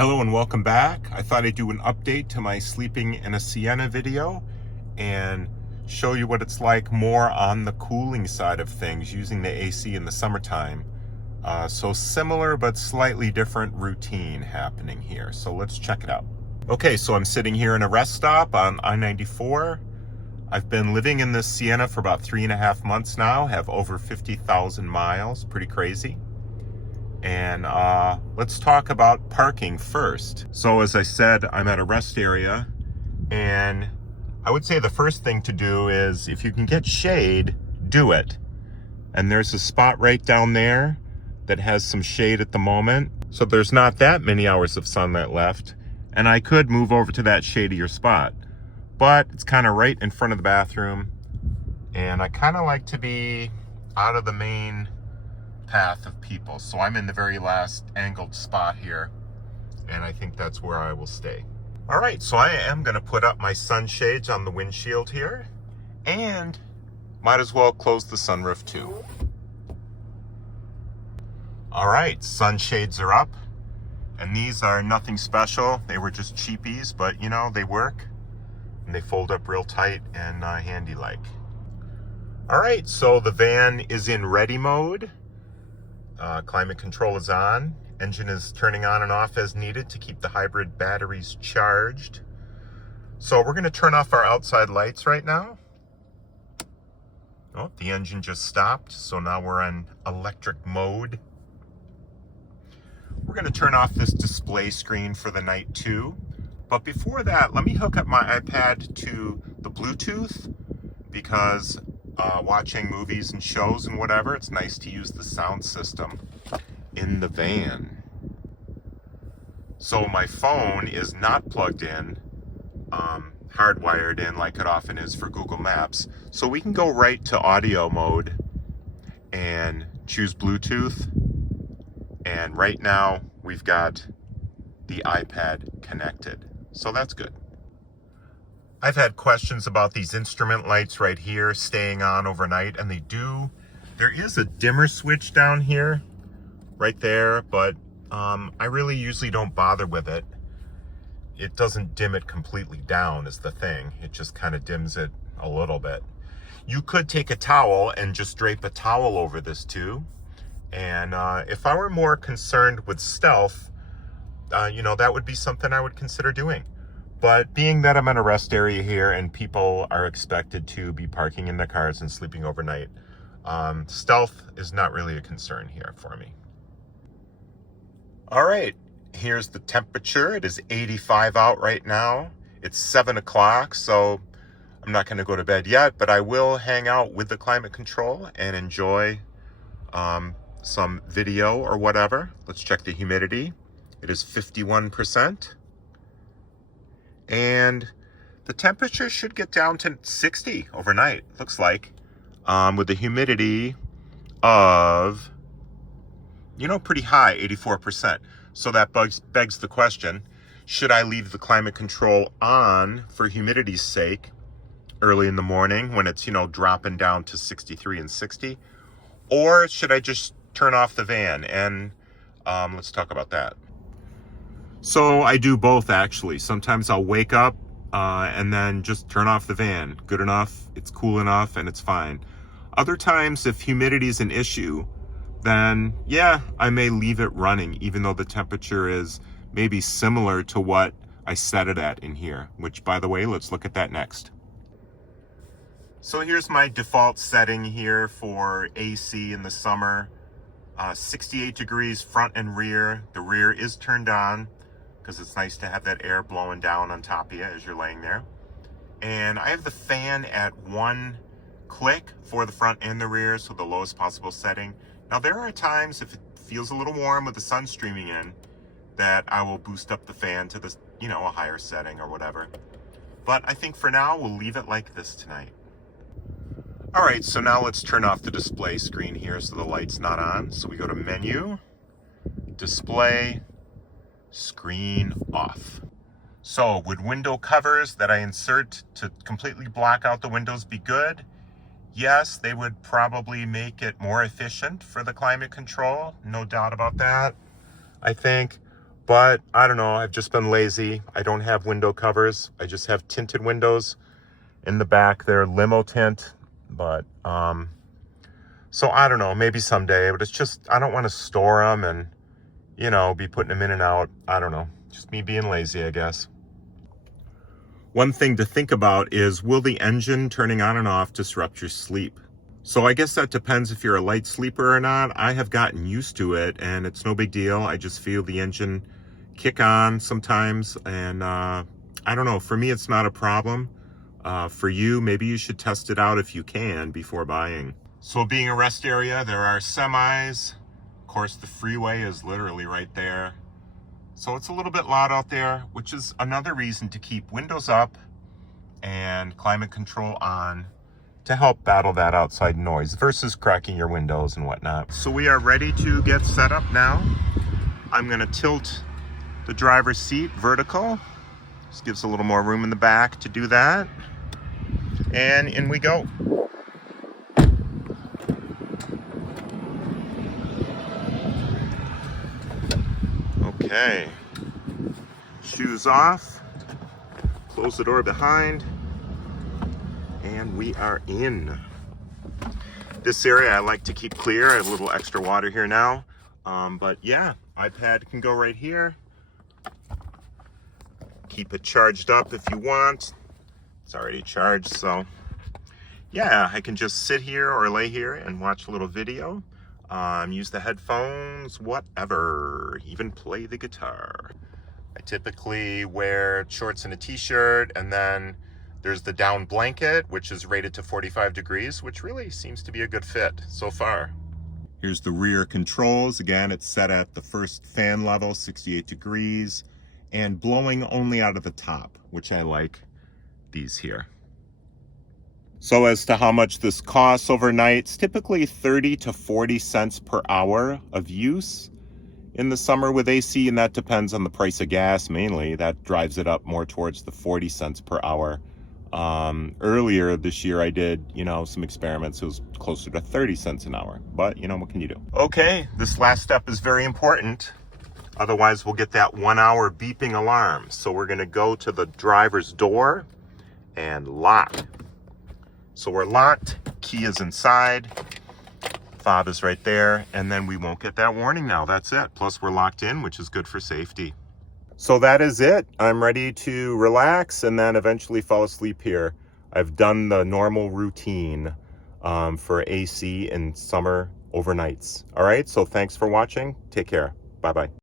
Hello and welcome back. I thought I'd do an update to my sleeping in a Sienna video and show you what it's like more on the cooling side of things using the AC in the summertime. So similar but slightly different routine happening here. So let's check it out. Okay, so I'm sitting here in a rest stop on I-94. I've been living in this Sienna for about 3.5 months now, have over 50,000 miles, pretty crazy. And let's talk about parking first. So as I said, I'm at a rest area, and I would say the first thing to do is, if you can get shade, do it. And there's a spot right down there that has some shade at the moment. So there's not that many hours of sunlight left, and I could move over to that shadier spot. But it's kind of right in front of the bathroom, and I kind of like to be out of the main path of people. So I'm in the very last angled spot here, and I think that's where I will stay. All right, so I am going to put up my sunshades on the windshield here, and might as well close the sunroof too. All right, sunshades are up, and these are nothing special. They were just cheapies, but you know, they work, and they fold up real tight and handy like. All right, so the van is in ready mode. Climate control is on. Engine is turning on and off as needed to keep the hybrid batteries charged. So we're going to turn off our outside lights right now. Oh, the engine just stopped, so now we're on electric mode. We're going to turn off this display screen for the night too. But before that, let me hook up my iPad to the Bluetooth, because watching movies and shows and whatever, it's nice to use the sound system in the van. So my phone is not plugged in, hardwired in like it often is for Google Maps. So we can go right to audio mode and choose Bluetooth. And right now we've got the iPad connected. So that's good. I've had questions about these instrument lights right here staying on overnight, and they do. There is a dimmer switch down here, right there, but I really usually don't bother with it. It doesn't dim it completely down is the thing. It just kind of dims it a little bit. You could take a towel and just drape a towel over this too. And if I were more concerned with stealth, you know, that would be something I would consider doing. But being that I'm in a rest area here and people are expected to be parking in their cars and sleeping overnight, stealth is not really a concern here for me. All right, here's the temperature. It is 85 out right now. It's 7 o'clock, so I'm not going to go to bed yet, but I will hang out with the climate control and enjoy some video or whatever. Let's check the humidity. It is 51%. And the temperature should get down to 60 overnight, looks like, with the humidity of, you know, pretty high, 84%. So that begs the question, should I leave the climate control on for humidity's sake early in the morning when it's, you know, dropping down to 63 and 60? Or should I just turn off the van? And let's talk about that. So I do both, actually. Sometimes I'll wake up and then just turn off the van. Good enough, it's cool enough, and it's fine. Other times, if humidity is an issue, then yeah, I may leave it running, even though the temperature is maybe similar to what I set it at in here, which, by the way, let's look at that next. So here's my default setting here for AC in the summer. 68 degrees front and rear. The rear is turned on, because it's nice to have that air blowing down on top of you as you're laying there. And I have the fan at 1 click for the front and the rear, so the lowest possible setting. Now there are times, if it feels a little warm with the sun streaming in, that I will boost up the fan to the, you know, a higher setting or whatever. But I think for now, we'll leave it like this tonight. All right, so now let's turn off the display screen here so the light's not on. So we go to Menu, Display, Screen Off. So would window covers that I insert to completely block out the windows be good? Yes, they would probably make it more efficient for the climate control. No doubt about that, I think. But I don't know, I've just been lazy. I don't have window covers. I just have tinted windows in the back. They're limo tint, but so I don't know, maybe someday, but it's just, I don't want to store them and, you know, be putting them in and out. I don't know, just me being lazy, I guess. One thing to think about is, will the engine turning on and off disrupt your sleep? So I guess that depends if you're a light sleeper or not. I have gotten used to it and it's no big deal. I just feel the engine kick on sometimes, and I don't know, for me it's not a problem. For you, maybe you should test it out if you can before buying. So being a rest area, there are semis. Of course, the freeway is literally right there. So it's a little bit loud out there, which is another reason to keep windows up and climate control on to help battle that outside noise versus cracking your windows and whatnot. So we are ready to get set up now. I'm gonna tilt the driver's seat vertical. Just gives a little more room in the back to do that. And in we go. Okay, shoes off, close the door behind, and we are in. This area I like to keep clear. I have a little extra water here now, but yeah, iPad can go right here. Keep it charged up if you want. It's already charged, so yeah, I can just sit here or lay here and watch a little video. Use the headphones, whatever, even play the guitar. I typically wear shorts and a t-shirt, and then there's the down blanket, which is rated to 45 degrees, which really seems to be a good fit so far. Here's the rear controls. Again, it's set at the first fan level, 68 degrees, and blowing only out of the top, which I like these here. So as to how much this costs overnight, it's typically 30 to 40 cents per hour of use in the summer with AC, and that depends on the price of gas mainly. That drives it up more towards the 40 cents per hour. Earlier this year I did, some experiments. It was closer to 30 cents an hour, but what can you do? Okay, this last step is very important. Otherwise we'll get that 1 hour beeping alarm. So we're gonna go to the driver's door and lock. So we're locked, key is inside, fob is right there, and then we won't get that warning now. That's it. Plus we're locked in, which is good for safety. So that is it. I'm ready to relax and then eventually fall asleep here. I've done the normal routine for AC in summer overnights. All right, so thanks for watching. Take care. Bye-bye.